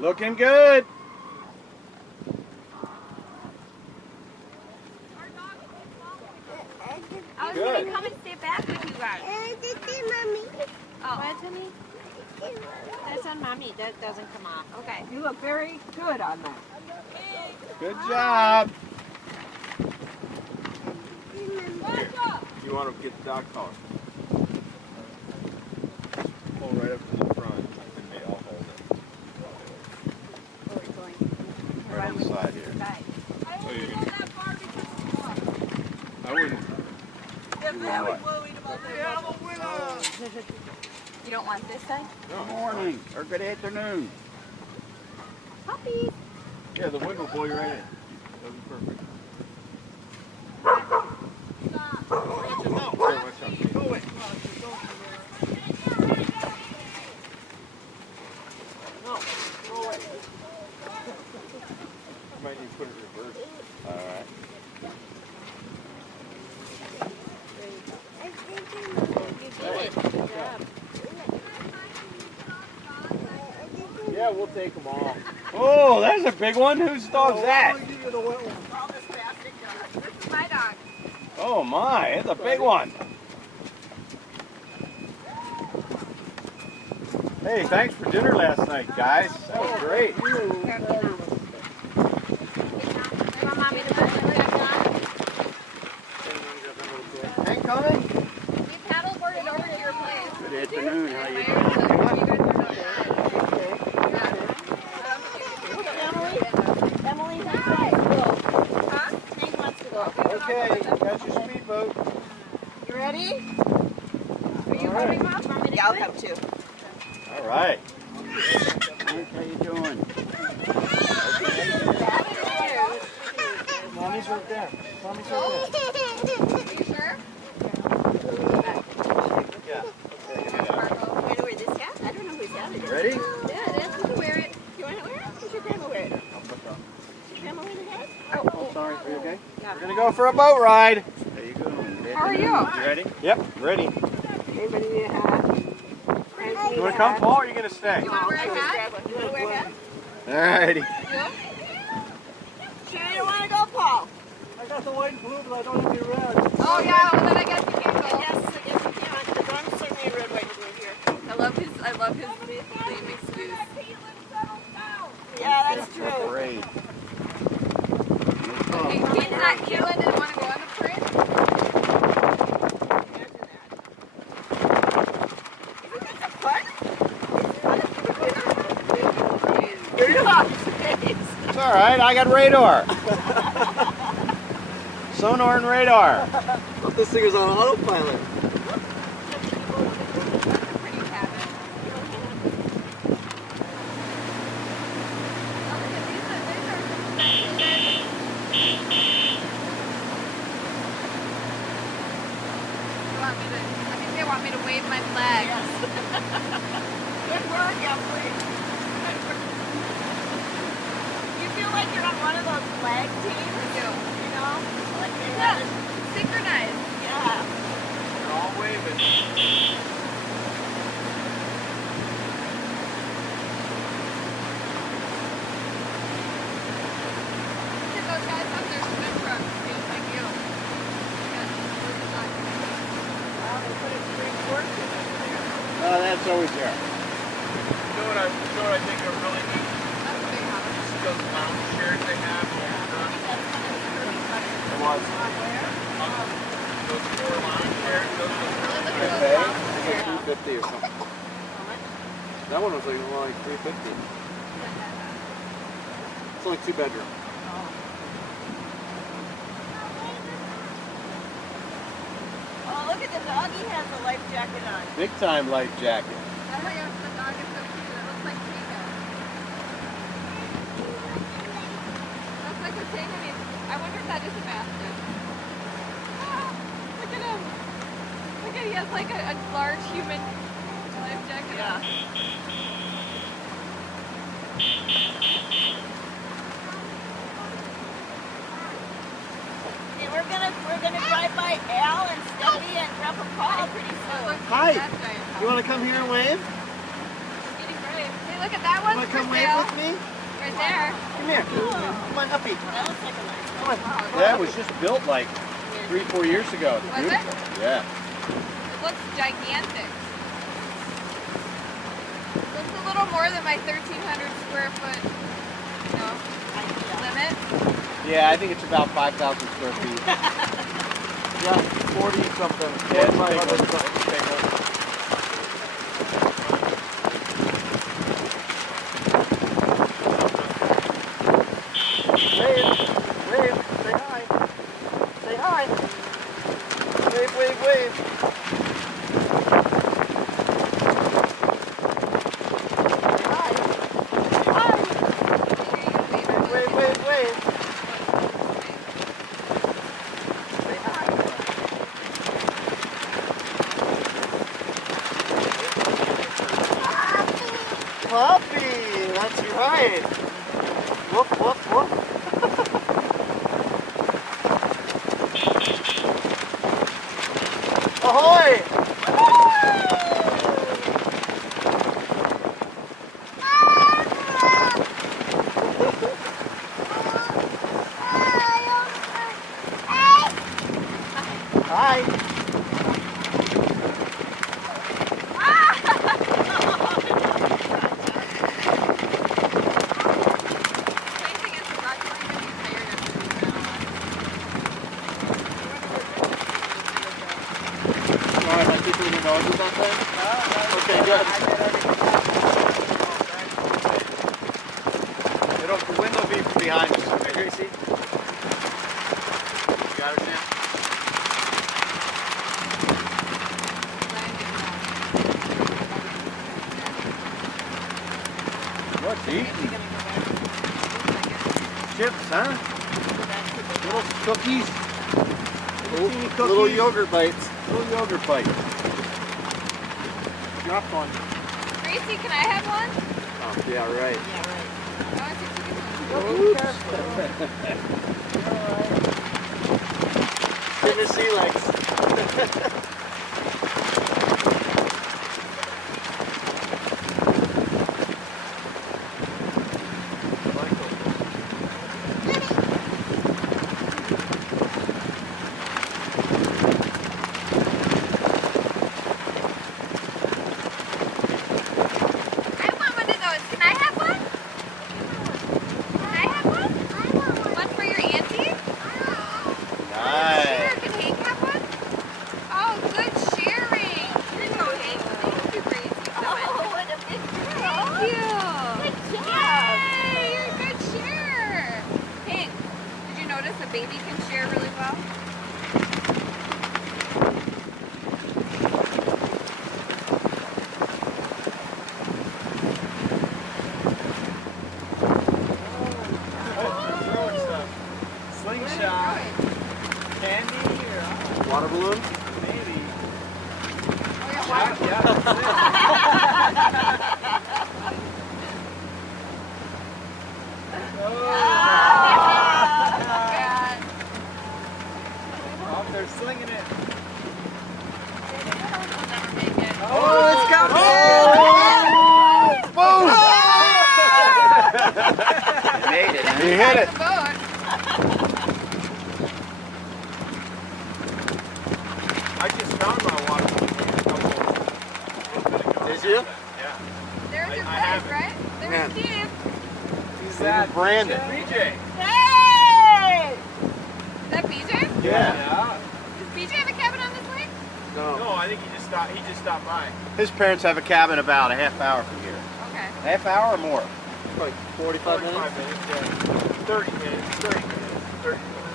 Looking good. I was Good. gonna come and stay back with you guys. Oh. What, Timmy? That's on Mommy. That doesn't come off. Okay. You look very good on that. Good job. You want to get the dog collar? Pull right up to the front, and they all hold it. Right on the side here. Oh, you're gonna... I wouldn't. You don't want this side? No. Good morning, or good afternoon. Puppies. Yeah, the wind will blow you right in. That'll be perfect. You might need to put it in reverse. All right. Yeah, we'll take them all. Oh, that's a big one. Whose dog's that? This is my dog. Oh my, it's a big one. Hey, thanks for dinner last night, guys. That was great. I want Mommy to put my leg on. Ain't coming? We paddleboarded over to your place. Good afternoon, how you doing? Emily wants to go. Huh? Hank wants to go. Okay, got your speedboat. You ready? Are you coming, Mom? Yeah, I'll come too. All right. Hank, how you doing? Mommy's right there. Mommy's right Are you sure? Yeah. Want to wear this hat? I don't know whose hat it is. Ready? Yeah, it is. You can wear it. You want to wear it? Does your grandma wear it? Does your grandma wear the hat? Oh, sorry, are you okay? We're gonna go for a boat ride. There you go. Good How are you? afternoon. ready? Yep, ready. Everybody need a hat. You wanna come, Paul, or are you gonna stay? You want to wear a hat? You want to wear a hat? All righty. Sure you don't want to go, Paul? I got the white and blue, but I don't have any red. Oh yeah, well then I guess you can't go. Yes, you can. The drum's certainly red, white, and blue here. I love his lame excuse. Yeah, that's true. Parade. Caitlin didn't want to go on the parade. It's all right. I got radar. Sonar and radar. This thing is on autopilot. Pretty cabin. Oh, look at these I think they want me to wave my flag. Good work, Emily. You feel like you're on one of those flag teams? I do. You know? Like they Yeah, have it. synchronized. Yeah. They're all waving. Look at those guys have their swim trucks, just like you. Oh, that's always there. You know what I think are really neat? That's a big house. Those lounge chairs they have. It was. Those 4 lounge chairs. Those Look are at those Like 250 or something. That one was like 350. It's only 2 bedroom. Oh, look at the doggy has a life jacket on. big time life jacket. That's why the dog is so cute. It looks like Jacob. That's like the thing. I mean, I wonder if that is a basket. Ah, look at him. Look at he has like a large human life jacket on. Okay, we're gonna drive by Al and Steffi and Grandpa Paul pretty soon. Look, Hi. that giant You want to come here and wave? He's getting brave too. look at that one. Want to come wave with me? Right there. Come here. Come on, Uppy. Come on. That was just built like 3-4 years ago. It's Was it? beautiful. Yeah. It looks gigantic. Looks a little more than my 1,300 square foot, you know, limit. Yeah, I think it's about 5,000 square feet. Yeah, 40 something. Yeah, it's a big 500 one. something. It's a big one. Wave, wave, say hi. Say hi. Wave, wave, wave. Say hi. Say hi. Wave, wave, wave. Say hi. Puppy, that's right. Woof, woof, woof. Ahoy! Hi. Alright, am I keeping your noses on things? Okay, good. The wind will be from behind us. Right here, you see? You got it now? What's eating? Chips, huh? Little cookies. Little teeny cookies. Little yogurt bites. Little yogurt bite. Drop one. Gracie, can I have one? Oh, yeah, right. I want to Give her sea legs. I want one of those. Can I have one? Can I have one? One for your auntie? Nice. Sure. Can Hank have one? Oh, good sharing. Here you go, Hank. Thank you, Gracie. what a big Thank you. Good job. Yay, you're a good sharer. Hank, did you notice a baby can share really well? Throwing stuff. Slingshot. Candy or Water balloon? maybe. Oh, yeah, water. Yeah, Yeah. oh, they're slinging it. We'll never make it. Oh, it's got Boom! Made it. You hit it. The boat. I just found my water balloon. Did you? Yeah. There's your I place, have it. right? There's Yeah. Steve. Who's that? Brandon. BJ. Hey! Is that BJ? Yeah. Does BJ have a cabin on this lake? No. No, I think he just stopped by. His parents have a cabin about a half hour from here. Okay. Half hour or more? Like 45 minutes? 30 minutes, yeah. 30 minutes, 30 minutes, 30 minutes.